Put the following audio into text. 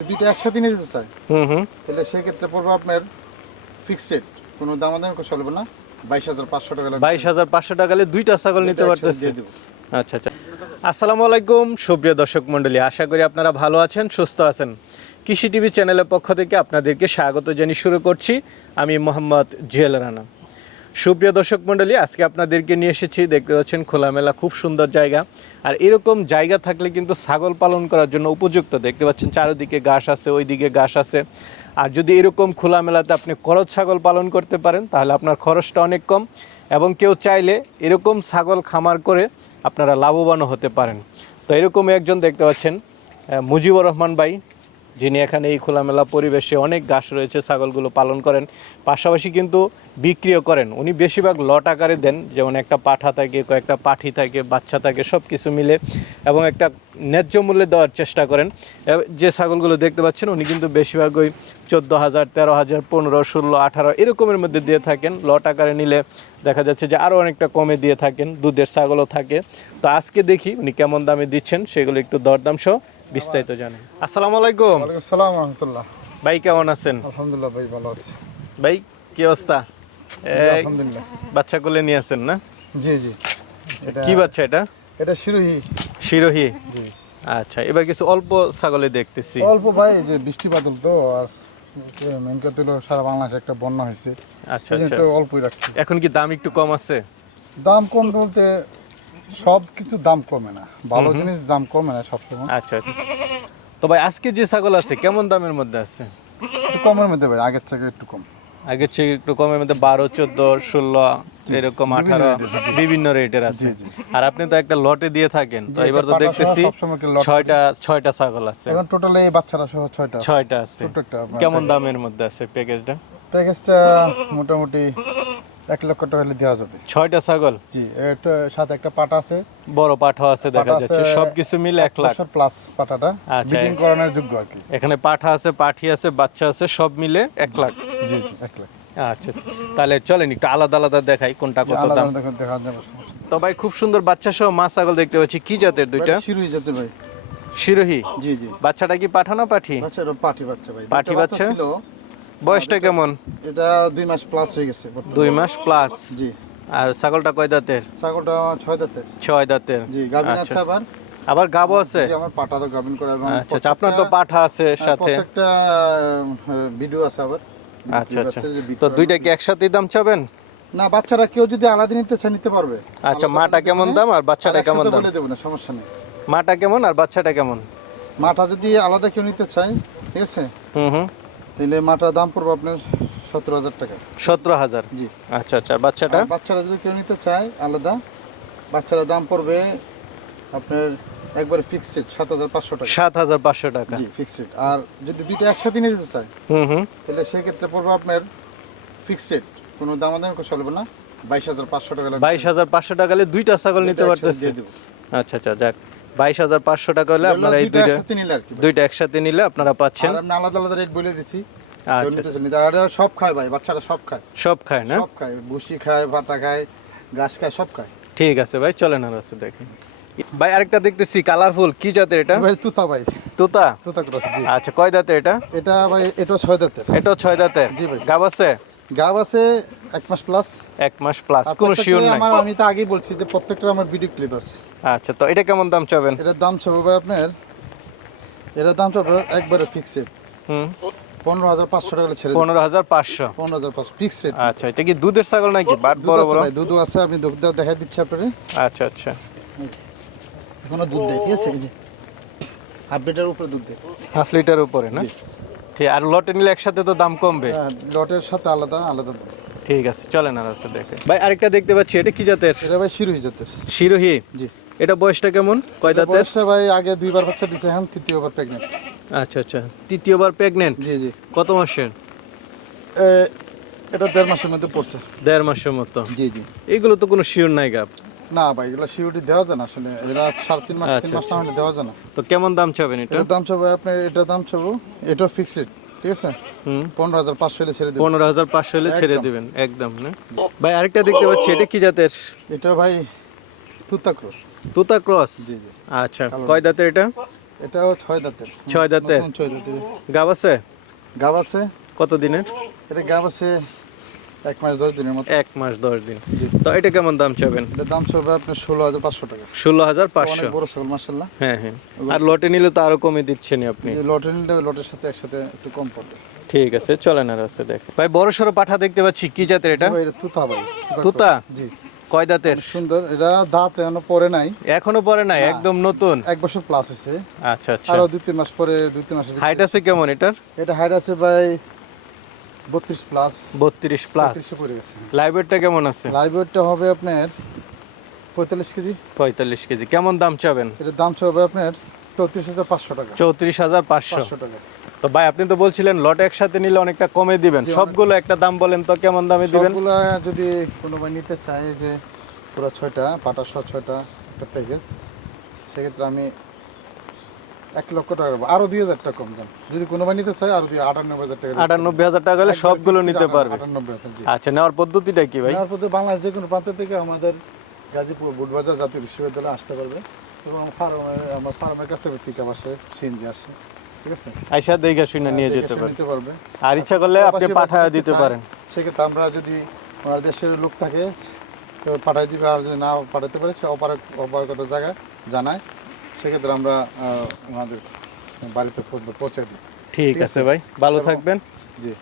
দুইটা একসাথে নিতে চাই হুম হুম। তাহলে সেক্ষেত্রে পড়বে আপনার ফিক্সড রেট কোনো দামাদামি করে চলবে না। বাইশ হাজার পাঁচশো টাকা বাইশ হাজার পাঁচশো টাকা দুইটা ছাগল নিতে পারতেছে। আচ্ছা আচ্ছা। আসসালামু আলাইকুম সুপ্রিয় দর্শক মণ্ডলী। আশা করি আপনারা ভালো আছেন সুস্থ আছেন। কৃষি টিভি চ্যানেলের পক্ষ থেকে আপনাদেরকে স্বাগত জানিয়ে শুরু করছি। আমি মোহাম্মদ জুয়েল রানা। সুপ্রিয় দর্শক মণ্ডলী, আজকে আপনাদেরকে নিয়ে এসেছি। দেখতে পাচ্ছেন খোলামেলা, খুব সুন্দর জায়গা। আর এরকম জায়গা থাকলে কিন্তু ছাগল পালন করার জন্য উপযুক্ত। দেখতে পাচ্ছেন চারিদিকে ঘাস আছে, ওইদিকে ঘাস আছে। আর যদি এরকম খোলামেলাতে আপনি খরচ ছাগল পালন করতে পারেন, তাহলে আপনার খরচটা অনেক কম। এবং কেউ চাইলে এরকম ছাগল খামার করে আপনারা লাভবানও হতে পারেন। তো এরকম একজন দেখতে পাচ্ছেন মুজিবুর রহমান ভাই। যিনি এখানে এই খোলামেলা পরিবেশে অনেক ঘাস রয়েছে, ছাগলগুলো পালন করেন। পাশাপাশি কিন্তু বিক্রিও করেন। উনি বেশিরভাগ লট আকারে দেন, যেমন একটা পাঠা থাকে, কয়েকটা পাঠি থাকে, বাচ্চা থাকে সব কিছু মিলে এবং একটা ন্যায্য মূল্যে দেওয়ার চেষ্টা করেন। যে ছাগলগুলো দেখতে পাচ্ছেন, উনি কিন্তু বেশিরভাগ ওই চোদ্দ হাজার, তেরো হাজার, পনেরো, ষোলো, আঠারো এরকমের মধ্যে দিয়ে থাকেন। লট আকারে নিলে দেখা যাচ্ছে যে আরও অনেকটা কমে দিয়ে থাকেন, দুধের ছাগলও থাকে। তো আজকে দেখি উনি কেমন দামে দিচ্ছেন, সেগুলো একটু দরদাম সহ বিস্তারিত জানেন। আসসালামু আলাইকুম। ওয়ালাইকুম সালাম রহমতুল্লাহ। ভাই কেমন আছেন? আলহামদুলিল্লাহ ভাই ভালো আছি। ভাই কি অবস্থা? আলহামদুলিল্লাহ। বাচ্চা কোলে নিয়ে আছেন না? জি জি। কি বাচ্চা এটা? এটা শিরোহী। শিরোহী? জি। আচ্ছা এবার কিছু অল্প ছাগলে দেখতেছি। অল্প ভাই যে বৃষ্টি বাদল তো আর মেন কথা হলো সারা বাংলাদেশে একটা বন্যা হয়েছে। আচ্ছা আচ্ছা। অল্পই রাখছি। এখন কি দাম একটু কম আছে? দাম কম বলতে সব কিছু দাম কমে না। ভালো জিনিস দাম কমে না সবসময়। আচ্ছা তো ভাই আজকে যে ছাগল আছে কেমন দামের মধ্যে আছে? একটু কমের মধ্যে ভাই আগের থেকে একটু কম। আগের চেয়ে একটু কমের মধ্যে বারো চোদ্দ ষোলো এরকম আঠারো বিভিন্ন রেটের আছে। আর আপনি তো একটা লটে দিয়ে থাকেন তো এবার তো দেখতেছি ছয়টা ছয়টা ছাগল আছে। এখন টোটাল এই বাচ্চারা সহ ছয়টা ছয়টা আছে। কেমন দামের মধ্যে আছে প্যাকেজটা প্যাকেজটা মোটামুটি এক লক্ষ টাকা হলে দেওয়া যাবে। ছয়টা ছাগল? জি একটা সাথে একটা পাটা আছে। বড় পাঠা আছে দেখা যাচ্ছে। সবকিছু মিলে এক লাখ। প্লাস পাটাটা। আচ্ছা। ব্রিডিং করানোর যোগ্য আর কি। এখানে পাঠা আছে পাঠি আছে বাচ্চা আছে সব মিলে এক লাখ। জি জি এক লাখ। আচ্ছা তাহলে চলেন একটু আলাদা আলাদা দেখাই কোনটা কত দাম। তো ভাই খুব সুন্দর বাচ্চা সহ মা ছাগল দেখতে পাচ্ছি। কি জাতের দুইটা? ভাই, জাতের ভাই। শিরোহী? জি জি। বাচ্চাটা কি পাঠানো পাঠি? বাচ্চা এটা পাটি বাচ্চা ভাই। পাঠি বাচ্চা? ছিল। বয়সটা কেমন? এটা দুই মাস প্লাস হয়ে গেছে দুই মাস প্লাস জি। আর ছাগলটা কয় দাঁতের? ছাগলটা ছয় দাঁতের। ছয় দাঁতের। জি গাভিন আচ্ছা। আছে আবার। আবার গাবো আছে? আমার পাটা তো গাভিন করা এবং আচ্ছা আচ্ছা আপনার তো পাঠা আছে সাথে। প্রত্যেকটা ভিডিও আছে আবার। আচ্ছা আচ্ছা। তো দুইটা কি একসাথে দাম চাবেন? না বাচ্চারা কেউ যদি আলাদা নিতে চায় নিতে পারবে। আচ্ছা মাটা কেমন দাম আর বাচ্চাটা কেমন দাম? বলে দেবো না সমস্যা নেই। মাটা কেমন আর বাচ্চাটা কেমন? মাটা যদি আলাদা কেউ নিতে চায় ঠিক আছে? হুম হুম। তাহলে মাটার দাম পড়বে আপনার সতেরো হাজার টাকা। সতেরো হাজার? জি। আচ্ছা আচ্ছা বাচ্চাটা? বাচ্চারা যদি কেউ নিতে চায় আলাদা। বাচ্চারা দাম পড়বে আপনার একবারে ফিক্সড রেট সাত হাজার পাঁচশো টাকা। সাত হাজার পাঁচশো টাকা। জি ফিক্সড রেট আর যদি দুইটা একসাথে নিতে চায় হুম হুম। তাহলে সেক্ষেত্রে পড়বে আপনার ফিক্সড রেট কোনো দামাদামি করে চলবে না। বাইশ হাজার পাঁচশো টাকা বাইশ হাজার পাঁচশো টাকা দুইটা ছাগল নিতে পারতেছে। আচ্ছা আচ্ছা যাক। বাইশ হাজার পাঁচশো টাকা হলে আপনারা এই দুইটা দুইটা একসাথে নিলে আপনারা পাচ্ছেন। আপনি আলাদা আলাদা রেট বলে দিছি। আচ্ছা এরা সব খায় ভাই বাচ্চারা সব খায়। সব খায় না? সব খায়। ভুসি খায় ভাতা খায় ঘাস খায় সব খায়। ঠিক আছে ভাই চলেন আর আছে দেখি। ভাই আরেকটা দেখতেছি কালারফুল। কি জাতের এটা? ভাই তুতা ভাই। তোতা? তুতা ক্রস জি। আচ্ছা কয় দাঁতের এটা? এটা ভাই এটা ছয় দাঁতের। এটাও ছয় দাঁতের। জি ভাই। গাব আছে? গাব আছে এক মাস প্লাস এক মাস প্লাস কোনো শিওর নাই। আমার আমি তো আগেই বলছি যে প্রত্যেকটা আমার ভিডিও ক্লিপ আছে। আচ্ছা তো এটা কেমন দাম চাবেন? এটার দাম চাবো ভাই আপনার এটার দাম চাবো একবারে ফিক্সড হুম। পনেরো হাজার পাঁচশো টাকা ছেড়ে পনেরো হাজার পাঁচশো। পনেরো হাজার পাঁচশো ফিক্সড রেট আচ্ছা এটা কি দুধের ছাগল নাকি? বাট বড় বড়। দুধও আছে আপনি দুধ দেখাই দিচ্ছি আপনারে। আচ্ছা আচ্ছা। এখনও দুধ দেয় ঠিক আছে? হাফ লিটার উপরে দুধ দেয়। হাফ লিটার উপরে না। ঠিক আর লটে নিলে একসাথে তো দাম কমবে। হ্যাঁ, লটের সাথে আলাদা আলাদা ঠিক আছে চলেন আর আছে দেখে। ভাই আরেকটা দেখতে পাচ্ছি এটা কি জাতের? এটা ভাই শিরোহী জাতের। শিরোহী? জি। এটা বয়সটা কেমন? কয় দাঁতের? বয়সটা ভাই আগে দুইবার বাচ্চা দিছে এখন তৃতীয়বার প্রেগনেন্ট আচ্ছা আচ্ছা তৃতীয়বার প্রেগনেন্ট জি জি। কত মাসের? এটা দেড় মাসের মধ্যে পড়ছে। দেড় মাসের মতো। জি জি। এগুলো তো কোনো শিওর নাই গাপ না ভাই এগুলো সিউরিটি দেওয়া যায় না আসলে। এরা সাড়ে তিন মাস তিন আচ্ছা, মাস না হলে দেওয়া যায় না। তো কেমন দাম চাবেন এটা? দাম চাবো আপনার এটার দাম চাবো এটা ফিক্সড ঠিক আছে? পনেরো হাজার পাঁচশো হলে ছেড়ে দেবো পনেরো হাজার পাঁচশো হলে ছেড়ে। দিবেন একদম না? ভাই আরেকটা দেখতে পাচ্ছি এটা কি জাতের? এটা ভাই তুতা ক্রস। তুতা ক্রস? জি জি। আচ্ছা কয় দাঁতের এটা? এটাও ছয় দাঁতের। ছয় দাঁতের? ছয় দাঁতের। গাব আছে? গাব আছে। কত দিনের এটা গাব আছে এক মাস দশ দিনের মতো। এক মাস দশ দিন। তো এটা কেমন দাম চাবেন? এটার দাম হবে আপনার ষোলো হাজার পাঁচশো টাকা। ষোলো হাজার পাঁচশো। বড় ছাগল মার্শাল্লাহ হ্যাঁ হ্যাঁ। আর লটে নিলে তো আরও কমে দিচ্ছেন আপনি। লটে নিলে লটের সাথে একসাথে একটু কম পড়বে। ঠিক আছে চলেন আর আছে দেখে। ভাই বড় সড়ো পাঠা দেখতে পাচ্ছি কি জাতের এটা? এটা তুতা ভাই তুতা? জি। কয় দাঁতের? সুন্দর। এটা দাঁত এখনও পরে নাই। এখনও পরে নাই একদম নতুন? এক বছর প্লাস হয়েছে আচ্ছা আচ্ছা। আরও দুই তিন মাস পরে দুই তিন ভিতরে- হাইট আছে কেমন এটার? এটা হাইট আছে ভাই বত্রিশ প্লাস বত্রিশ প্লাস বত্রিশে পড়ে গেছে। লাইব্রেরিটা কেমন আছে? লাইভ ওয়েটটা হবে আপনার পঁয়তাল্লিশ কেজি। পঁয়তাল্লিশ কেজি। কেমন দাম চাবেন? এটার দাম হবে আপনার চৌত্রিশ হাজার পাঁচশো টাকা। চৌত্রিশ হাজার পাঁচশো। পাঁচশো টাকা। তো ভাই আপনি তো বলছিলেন লট একসাথে নিলে অনেকটা কমে দিবেন। সবগুলো একটা দাম বলেন তো কেমন দামে দিবেন? সবগুলা যদি কোনো ভাই নিতে চায় যে পুরো ছয়টা পাটা সহ ছয়টা একটা প্যাকেজ সেক্ষেত্রে আমি এক লক্ষ টাকা আরও দুই হাজার টাকা কম দাম। যদি কোনো ভাই নিতে চায় আরও দুই আটানব্বই হাজার টাকা আটানব্বই হাজার টাকা হলে সবগুলো নিতে পারবে। আটানব্বই হাজার আচ্ছা নেওয়ার পদ্ধতিটা কি ভাই? নেওয়ার পথে বাংলাদেশ যে কোনো প্রান্ত থেকে আমাদের গাজীপুর বুটবাজার জাতীয় বিশ্ববিদ্যালয়ে আসতে পারবে। এবং ফার্মের আমার ফার্মের কাছে পিক আপ আসে সিএনজি আসে। ঠিক আছে? আইসা দেখে শুনে নিয়ে দেখে যেতে শুনে নিতে পারবে। আর ইচ্ছা করলে আপনি পাঠায় দিতে পারেন। সেক্ষেত্রে আমরা যদি ওনার দেশের লোক থাকে তো পাঠাই দিবে আর যদি না পাঠাতে পারে সে অপার অপারগত জায়গায় জানায়। সেক্ষেত্রে আমরা আমাদের বাড়িতে পৌঁছে দিই। ঠিক আছে। ভাই ভালো থাকবেন। জি।